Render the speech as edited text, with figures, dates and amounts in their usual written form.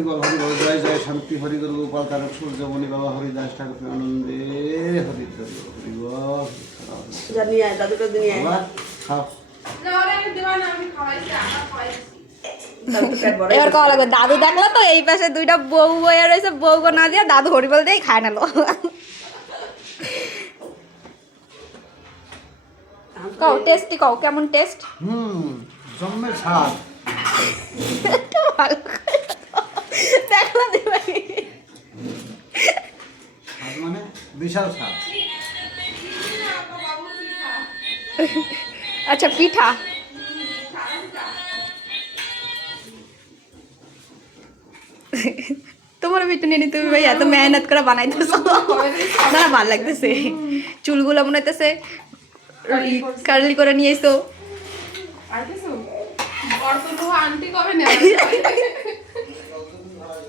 হরিবল হরিবল জয় জয় শান্তি হরিগুরু গোপাল কারক সূর্যমণি বাবা হরিদাস ঠাকুর আনন্দে হরিদ্র হরিবল জানিয়ে দাদুকে দিয়ে খাও এবার কওয়া লাগবে দাদু দেখলো তো এই পাশে দুইটা বউ বইয়া রয়েছে, বউকে না দিয়ে দাদু হরিবল দিয়েই খায় নালো। কও টেস্টি কও কেমন টেস্ট? জন্মের স্বাদ ভালো দেখলো দিবাই স্বাদ মানে বিশাল স্বাদ। আচ্ছা পিঠা তোমার পিঠা নিয়ে তুমি ভাই এত মেহনত করে বানাইতেছো না, ভালো লাগতেছে। চুলগুলো মনে হইতেছে কার্লি করে নিয়ে এসো। আন্টি কবে নেওয়া